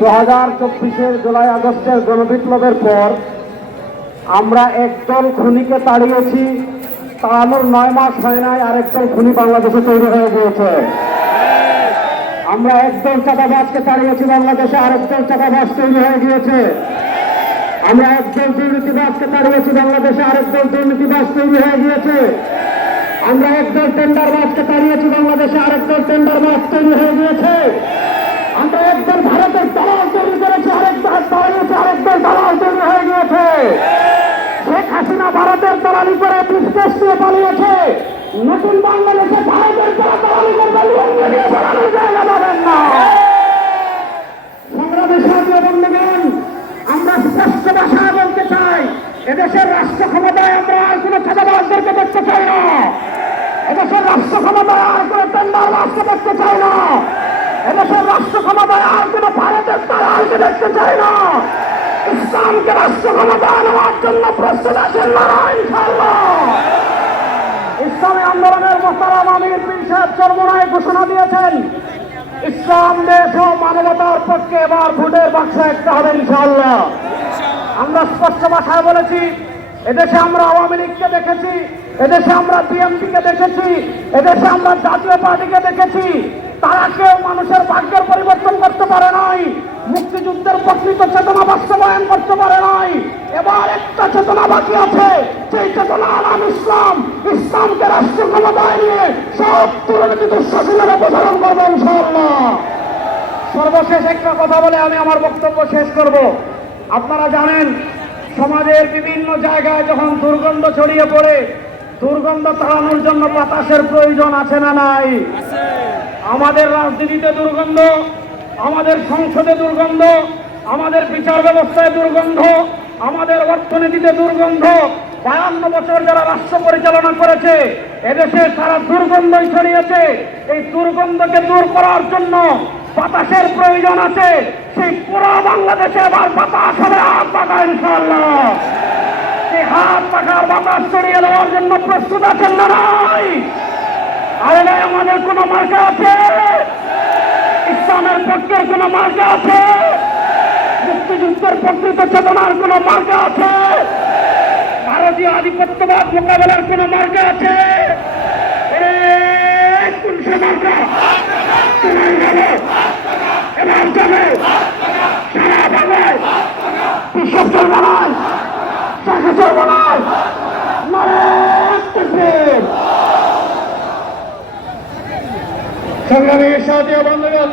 2024-এর জুলাই আগস্টের গণবিপ্লবের পর আমরা একদল খুনিকে তাড়িয়েছি, তাড়ানোর 9 মাস হয় নাই আরেকদল খুনি বাংলাদেশে তৈরি হয়ে গিয়েছে। আমরা একদল চাঁদাবাজকে তাড়িয়েছি, বাংলাদেশে আরেকদল চাঁদাবাজ তৈরি হয়ে গিয়েছে। আমরা একদল দুর্নীতিবাজকে তাড়িয়েছি, বাংলাদেশে আরেকদল দুর্নীতিবাজ তৈরি হয়ে গিয়েছে। আমরা একদল টেন্ডারবাজকে তাড়িয়েছি, বাংলাদেশে আরেকদল টেন্ডারবাজ তৈরি হয়ে গিয়েছে। আমরা একদল ভারতের দালাল তৈরি করেছি, আরেকদল দালাল তৈরি হয়ে গিয়েছে। শেখ হাসিনা ভারতের দালালি করে বিদেশ দিয়ে পালিয়েছে। নতুন বাংলাদেশে ভারতের দালালি করবে, বাড়ানোর জায়গা পাবেন না। সংগ্রামী সাথী বন্ধুগণ, আমরা স্পষ্ট ভাষায় বলতে চাই, এদেশের রাষ্ট্র ক্ষমতায় আমরা আর কোনো চাঁদাবাজদেরকে দেখতে চাই না। এদেশের রাষ্ট্র ক্ষমতায় আর কোনো টেন্ডারবাজকে দেখতে চাই না। এদেশের রাষ্ট্র ক্ষমতায় আর কোনো ভারতের দালালকে দেখতে চাই না। ইসলামকে রাষ্ট্র ক্ষমতায় নেওয়ার জন্য প্রস্তুত আছেন না ইনশাআল্লাহ। ইসলামী আন্দোলনের মোহতারাম আমির পীর সাহেব চরমোনাই ঘোষণা দিয়েছেন, ইসলাম দেশ ও মানবতার পক্ষে এবার ভোটের বাক্স একটা হবে ইনশাআল্লাহ। আমরা স্পষ্ট ভাষায় বলেছি, এদেশে আমরা আওয়ামী লীগকে দেখেছি, এদেশে আমরা বিএনপিকে দেখেছি, এদেশে আমরা জাতীয় পার্টিকে দেখেছি। তারা কেউ মানুষের ভাগ্যের পরিবর্তন করতে পারে নাই, মুক্তিযুদ্ধের প্রকৃত চেতনা বাস্তবায়ন করতে পারে নাই। এবার একটা চেতনা বাকি আছে, সেই চেতনা নাম ইসলাম। ইসলামকে রাষ্ট্র ক্ষমতায় নিয়ে সব দুর্নীতি দুঃশাসনের অপসারণ করবো ইনশাআল্লাহ। সর্বশেষ একটা কথা বলে আমি আমার বক্তব্য শেষ করব। আপনারা জানেন, সমাজের বিভিন্ন জায়গায় যখন দুর্গন্ধ ছড়িয়ে পড়ে, দুর্গন্ধ তাড়ানোর জন্য বাতাসের প্রয়োজন আছে না নাই? আমাদের রাজনীতিতে দুর্গন্ধ, আমাদের সংসদে দুর্গন্ধ, আমাদের বিচার ব্যবস্থায় দুর্গন্ধ, আমাদের অর্থনীতিতে দুর্গন্ধ। 52 বছর যারা রাষ্ট্র পরিচালনা করেছে, এদেশে তারা দুর্গন্ধই ছড়িয়েছে। এই দুর্গন্ধকে দূর করার জন্য বাতাসের প্রয়োজন আছে। সেই পুরো বাংলাদেশে এবার বাতাস হবে হাত পাকা ইনশাআল্লাহ। সেই হাত পাকার বাতাস ছড়িয়ে দেওয়ার জন্য প্রস্তুত আছেন না নাই? আরে নাই, আমাদের কোন মার্কা আছে? ইসলামের পক্ষের কোন মার্কা আছে? মুক্তিযুদ্ধের প্রকৃত চেতনার কোন মার্কা আছে? ভারতীয় আধিপত্যবাদ মোকাবেলার কোন মার্কা আছে? কোন সে মার্কা? এবার যাবে সারা বাংলায় কৃষক চলবানায়, চাষি চলবানায়, সংগ্রামী সাথী বন্ধুগণ।